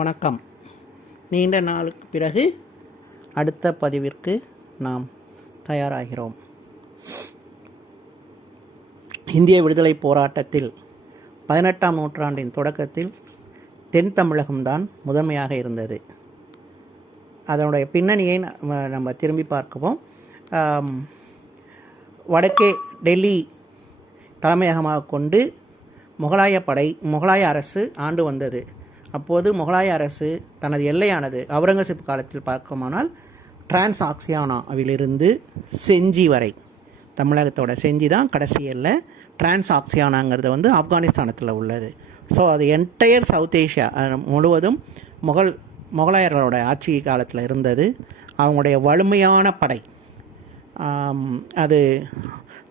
வணக்கம். நீண்ட நாளுக்கு பிறகு அடுத்த பதிவிற்கு நாம் தயாராகிறோம். இந்திய விடுதலை போராட்டத்தில் 18ஆம் நூற்றாண்டின் தொடக்கத்தில் தென் தமிழகம்தான் முதன்மையாக இருந்தது. அதனுடைய பின்னணியை நம்ம திரும்பி பார்க்குவோம். வடக்கே டெல்லி தலைமையகமாக கொண்டு முகலாய அரசு ஆண்டு வந்தது. அப்போது முகலாய அரசு தனது எல்லையானது அவுரங்கசீப் காலத்தில் பார்க்குமானால் டிரான்சாக்சியானாவிலிருந்து செஞ்சி வரை, தமிழகத்தோட செஞ்சி தான் கடைசி எல்லை. டிரான்சாக்சியானாங்கிறது ஆப்கானிஸ்தானத்தில் உள்ளது. ஸோ அது என்டையர் சவுத் ஏஷியா முழுவதும் முகலாயர்களோட ஆட்சி காலத்தில் இருந்தது. அவங்களுடைய வலிமையான படை, அது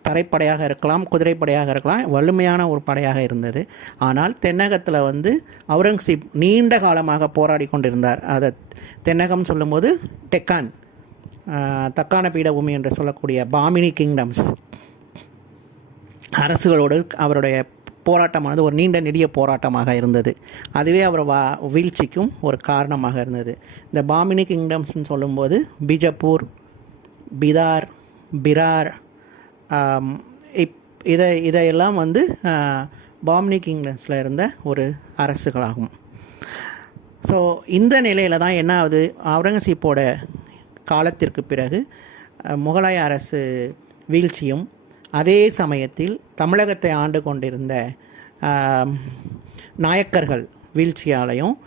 தரைப்படையாக இருக்கலாம், குதிரைப்படையாக இருக்கலாம், வலிமையான ஒரு படையாக இருந்தது. ஆனால் தென்னகத்தில் அவுரங்கசீப் நீண்ட காலமாக போராடி கொண்டிருந்தார். அதை தென்னகம் சொல்லும்போது டெக்கான், தக்கான பீடபூமி என்று சொல்லக்கூடிய பாமினி கிங்டம்ஸ் அரசுகளோடு அவருடைய போராட்டமானது ஒரு நீண்ட நெடிய போராட்டமாக இருந்தது. அதுவே அவர் வீழ்ச்சிக்கும் ஒரு காரணமாக இருந்தது. இந்த பாமினி கிங்டம்ஸ்ன்னு சொல்லும்போது பிஜப்பூர், பிதார், பிரார், இதையெல்லாம் பாமினி கிங்டம்ஸில் இருந்த ஒரு அரசுகளாகும். ஸோ இந்த நிலையில் தான் என்ன ஆகுது, அவுரங்கசீப்போட காலத்திற்கு பிறகு முகலாய அரசு வீழ்ச்சியும், அதே சமயத்தில் தமிழகத்தை ஆண்டு கொண்டிருந்த நாயக்கர்கள் வீழ்ச்சியாலையும்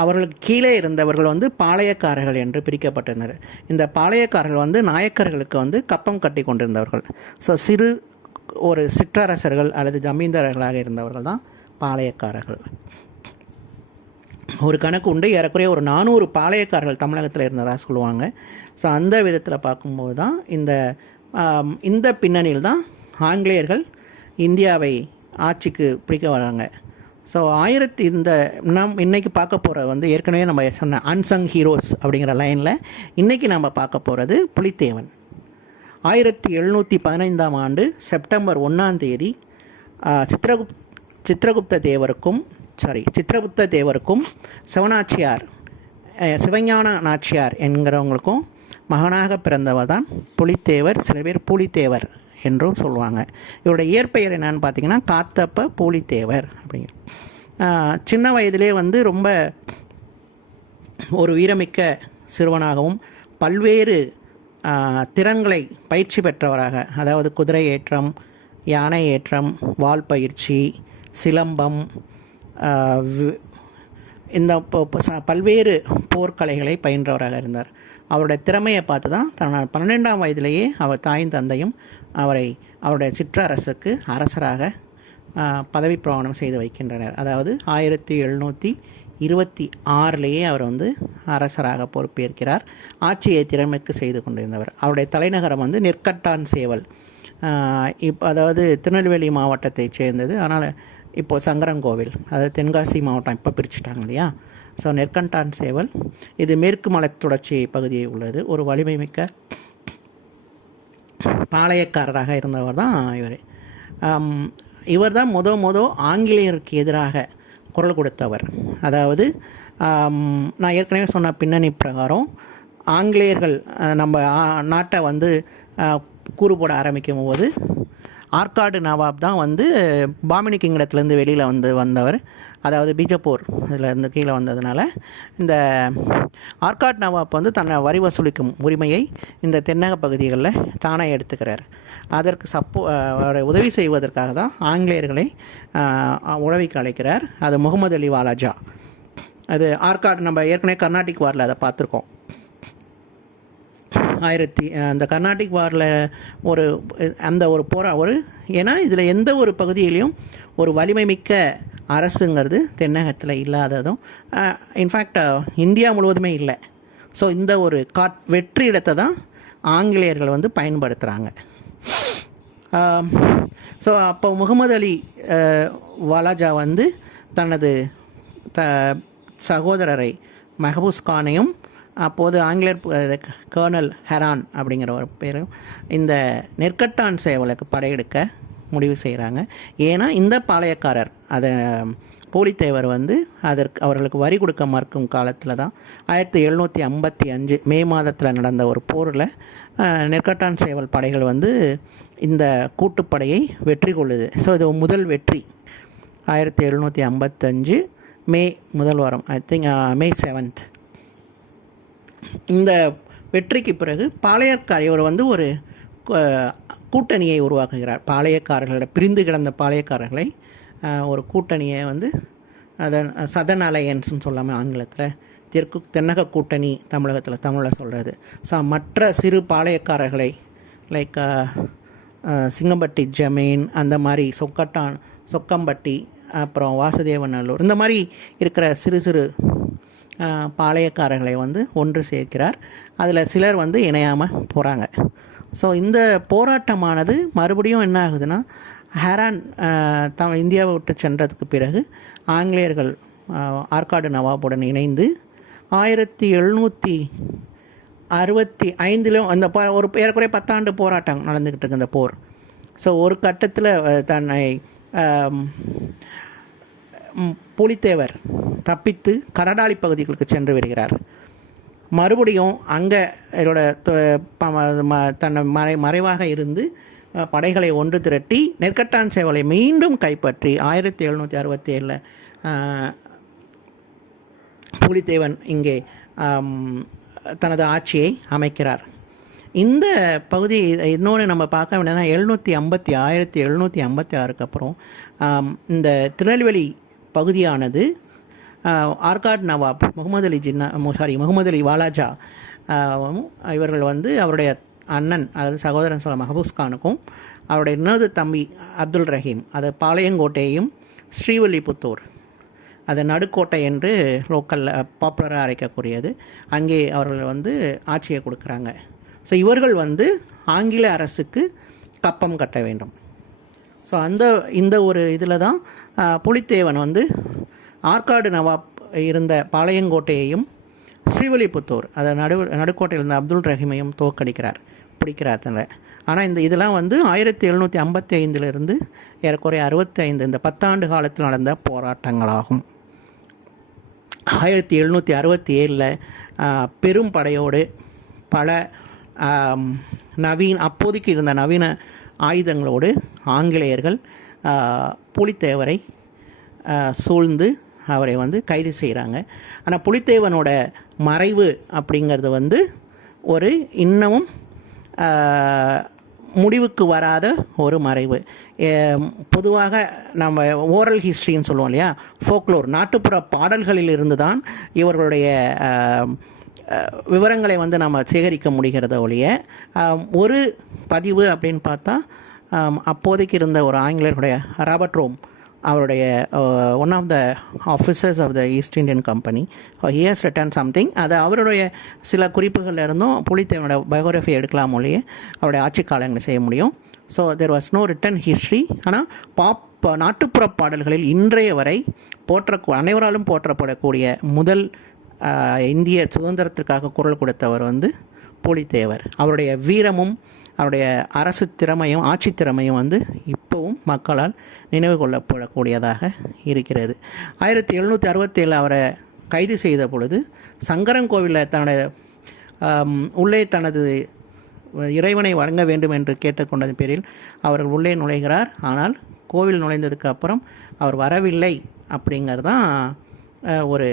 அவர்களுக்கு கீழே இருந்தவர்கள் பாளையக்காரர்கள் என்று பிரிக்கப்பட்டிருந்தனர். இந்த பாளையக்காரர்கள் நாயக்கர்களுக்கு கப்பம் கட்டி கொண்டிருந்தவர்கள். ஸோ ஒரு சிற்றரசர்கள் அல்லது ஜமீன்தாரர்களாக இருந்தவர்கள் தான் பாளையக்காரர்கள். ஒரு கணக்கு உண்டு, ஏறக்குறைய ஒரு 400 பாளையக்காரர்கள் தமிழகத்தில் இருந்ததாக சொல்லுவாங்க. ஸோ அந்த விதத்தில் பார்க்கும்போது தான் இந்த பின்னணியில் தான் ஆங்கிலேயர்கள் இந்தியாவை ஆட்சிக்கு பிடிக்க வராங்க. ஸோ நாம் இன்றைக்கி பார்க்க போகிறது ஏற்கனவே நம்ம சொன்ன அன்சங் ஹீரோஸ் அப்படிங்கிற லைனில் இன்றைக்கி நம்ம பார்க்க போகிறது புலித்தேவன். 1715ஆம் ஆண்டு செப்டம்பர் 1ஆம் தேதி சித்திரகுப்த தேவருக்கும் சிவநாச்சியார், சிவஞான நாச்சியார் என்கிறவங்களுக்கும் மகனாக பிறந்தவர் தான் புலித்தேவர். சில பேர் பூலித்தேவர் என்றும் சொல்லுவாங்க. இவருடைய இயற்பெயர் என்னன்னு பார்த்தீங்கன்னா காத்தப்ப பூலித்தேவர் அப்படிங்கிற. சின்ன வயதிலே ரொம்ப ஒரு வீரமிக்க சிறுவனாகவும் பல்வேறு திறன்களை பயிற்சி பெற்றவராக, அதாவது குதிரை ஏற்றம், யானை ஏற்றம், வாள் பயிற்சி, சிலம்பம், இந்த பல்வேறு போர்க்கலைகளை பயின்றவராக இருந்தார். அவருடைய திறமையை பார்த்து தான் 12ஆம் வயதிலேயே அவர் தாயும் தந்தையும் அவருடைய சிற்றரசுக்கு அரசராக பதவி பிரமாணம் செய்து வைக்கின்றனர். அதாவது 1726லேயே அவர் அரசராக பொறுப்பேற்கிறார். ஆட்சியை திறமைக்கு செய்து கொண்டிருந்தவர். அவருடைய தலைநகரம் நெற்கட்டான் சேவல், அதாவது திருநெல்வேலி மாவட்டத்தை சேர்ந்தது. ஆனால் இப்போது சங்கரங்கோவில், அதாவது தென்காசி மாவட்டம் இப்போ பிரிச்சுட்டாங்க இல்லையா. ஸோ நெற்கட்டான் சேவல் இது மேற்கு மலை தொடர்ச்சி பகுதியில் உள்ளது. ஒரு வலிமை மிக்க பாளையக்காரராக இருந்தவர் தான் இவர் தான் ஆங்கிலேயருக்கு எதிராக குரல் கொடுத்தவர். அதாவது நான் ஏற்கனவே சொன்ன பின்னணி பிரகாரம் ஆங்கிலேயர்கள் நம்ம நாட்டை கூறு போட ஆரம்பிக்கும் போது ஆற்காடு நவாப் தான் பாமினி கிங்டத்துலேருந்து வெளியில் வந்தவர். அதாவது பிஜப்பூர் இதில் கீழே வந்ததுனால இந்த ஆற்காடு நவாப் தன்னை வரி வசூலிக்கும் உரிமையை இந்த தென்னக பகுதிகளில் தானே எடுத்துக்கிறார். அதற்கு அவரை உதவி செய்வதற்காக தான் ஆங்கிலேயர்களை உதவிக்கு அழைக்கிறார். அது முகமது அலி வாலாஜா. அது ஆற்காடு நம்ம ஏற்கனவே கர்நாடிக் வாரில் அதை பார்த்துருக்கோம். அந்த கர்நாடிக் வாரில் ஏன்னா இதில் எந்த ஒரு பகுதியிலையும் ஒரு வலிமை மிக்க அரசுங்கிறது தென்னகத்தில் இல்லாததும், இன்ஃபேக்ட் இந்தியா முழுவதுமே இல்லை. ஸோ இந்த ஒரு வெற்றி இடத்தை தான் ஆங்கிலேயர்கள் பயன்படுத்துகிறாங்க. ஸோ அப்போ முகமது அலி வாலாஜா தனது சகோதரரை மெஹபூஸ் கானையும், அப்போது ஆங்கிலேயர் கர்னல் ஹெரான் அப்படிங்கிற ஒரு பேரும் இந்த நெற்கட்டான் சேவலுக்கு படையெடுக்க முடிவு செய்கிறாங்க. ஏன்னா இந்த பாளையக்காரர் அதை பூலித்தேவர் வந்து அவர்களுக்கு வரி கொடுக்க மறுக்கும் காலத்தில் தான் 1755 மே மாதத்தில் நடந்த ஒரு போரில் நெற்கட்டான் சேவல் படைகள் வந்து இந்த கூட்டுப்படையை வெற்றி கொள்ளுது. ஸோ இது முதல் வெற்றி 1755 மே முதல் வாரம், ஐ திங்க் மே 7th. இந்த வெற்றிக்கு பிறகு பாளையக்கார் இவர் வந்து ஒரு கூட்டணியை உருவாக்குகிறார். பாளையக்காரர்களோட பிரிந்து கிடந்த பாளையக்காரர்களை ஒரு கூட்டணியை வந்து அதன் சதர்ன் அலையன்ஸ்னு சொல்லாமல் ஆங்கிலத்தில் தென்னக கூட்டணி தமிழில் சொல்கிறது. ஸோ மற்ற சிறு பாளையக்காரர்களை லைக் சிங்கம்பட்டி ஜமீன், அந்த மாதிரி சொக்கம்பட்டி, அப்புறம் வாசுதேவநல்லூர், இந்த மாதிரி இருக்கிற சிறு சிறு பாளையக்காரர்களை வந்து ஒன்று சேர்க்கிறார். அதில் சிலர் வந்து இணையாமல் போகிறாங்க. ஸோ இந்த போராட்டமானது மறுபடியும் என்ன ஆகுதுன்னா, ஹேரான் இந்தியாவை விட்டு சென்றதுக்கு பிறகு ஆங்கிலேயர்கள் ஆற்காடு நவாபுடன் இணைந்து 1765 அந்த ஒரு ஏறக்குறைய 10 ஆண்டு போராட்டம் நடந்துக்கிட்டு இருக்கு இந்த போர். ஸோ ஒரு கட்டத்தில் தன்னை புலித்தேவர் தப்பித்து கடடாளி பகுதிகளுக்கு சென்று வருகிறார். மறுபடியும் அங்கே இதோட தன்னை மறைவாக இருந்து படைகளை ஒன்று திரட்டி நெற்கட்டான் சேவலை மீண்டும் கைப்பற்றி 1767 புலித்தேவன் இங்கே தனது ஆட்சியை அமைக்கிறார். இந்த பகுதி இன்னொன்று நம்ம பார்க்க வேண்டியதுனா 1756 அப்புறம் இந்த திருநெல்வேலி பகுதியானது ஆர்காட் நவாப் முகமது அலி வாலாஜா இவர்கள் வந்து அவருடைய அண்ணன் அதாவது சகோதரன் சொல்ல மஹபூஸ் கானுக்கும் அவருடைய இன்னொரு தம்பி அப்துல் ரஹீம், அது பாளையங்கோட்டையையும் ஸ்ரீவில்லிபுத்தூர் அது நடுக்கோட்டை என்று லோக்கலில் பாப்புலராக அழைக்கக்கூடியது, அங்கே அவர்கள் வந்து ஆட்சியை கொடுக்குறாங்க. ஸோ இவர்கள் வந்து ஆங்கில அரசுக்கு கப்பம் கட்ட வேண்டும். ஸோ இந்த ஒரு இதில் தான் புலித்தேவன் வந்து ஆற்காடு நவாப் இருந்த பாளையங்கோட்டையையும் ஸ்ரீவில்லிபுத்தூர் அதை நடுக்கோட்டையில் இருந்த அப்துல் ரஹீமையும் பிடிக்கிறார். ஆனால் இதெல்லாம் வந்து 1755 ஏறக்குறைய 65 இந்த 10 ஆண்டு காலத்தில் நடந்த போராட்டங்களாகும். 1767 பெரும் படையோடு பல அப்போதைக்கு இருந்த நவீன ஆயுதங்களோடு ஆங்கிலேயர்கள் புலித்தேவரை சூழ்ந்து அவரை வந்து கைது செய்கிறாங்க. ஆனால் புலித்தேவனோட மறைவு அப்படிங்கிறது வந்து ஒரு இன்னமும் முடிவுக்கு வராத ஒரு மறைவு. பொதுவாக நம்ம ஓரல் ஹிஸ்ட்ரின்னு சொல்லுவோம் இல்லையா, ஃபோக்லோர் நாட்டுப்புற பாடல்களில் இருந்து தான் இவர்களுடைய விவரங்களை வந்து நம்ம சேகரிக்க முடிகிறத ஒழிய ஒரு பதிவு அப்படின்னு பார்த்தா அப்போதைக்கு இருந்த ஒரு ஆங்கிலேயருடைய ராபர்ட் ரோம் அவருடைய one of the officers of the East Indian Company he has written something, அது அவருடைய சில குறிப்புகளில் இருந்தும் புலித்தேவனோட பயோகிராஃபி எடுக்கலாம் மொழியே அவருடைய ஆட்சி காலங்களை செய்ய முடியும். So there was no written history. ஆனால் நாட்டுப்புற பாடல்களில் இன்றைய வரை அனைவராலும் போற்றப்படக்கூடிய முதல் இந்திய சுதந்திரத்திற்காக குரல் கொடுத்தவர் வந்து புலித்தேவர். அவருடைய வீரமும் அவருடைய அரசு திறமையும் ஆட்சி திறமையும் வந்து இப்போவும் மக்களால் நினைவு கொள்ளப்படக்கூடியதாக இருக்கிறது. 1767 அவரை கைது செய்த பொழுது சங்கரன்கோவிலில் உள்ளே தனது இறைவனை வழங்க வேண்டும் என்று கேட்டுக்கொண்டதன் பேரில் அவர்கள் உள்ளே நுழைகிறார். ஆனால் கோவில் நுழைந்ததுக்கு அப்புறம் அவர் வரவில்லை அப்படிங்கிறது தான் ஒரு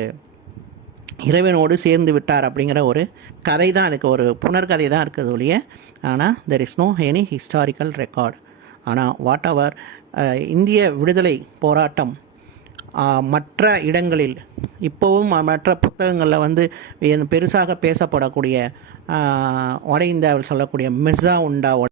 இறைவனோடு சேர்ந்து விட்டார் அப்படிங்கிற ஒரு கதை தான், அதுக்கு ஒரு புனர்கதை தான் இருக்குது ஒழிய. ஆனால் there is no any historical record. ஆனால் வாட் எவர் இந்திய விடுதலை போராட்டம் மற்ற இடங்களில் இப்போவும் மற்ற புத்தகங்களில் வந்து பெருசாக பேசப்படக்கூடிய வட இந்தியாவில் சொல்லக்கூடிய மிர்சா உண்டாவோட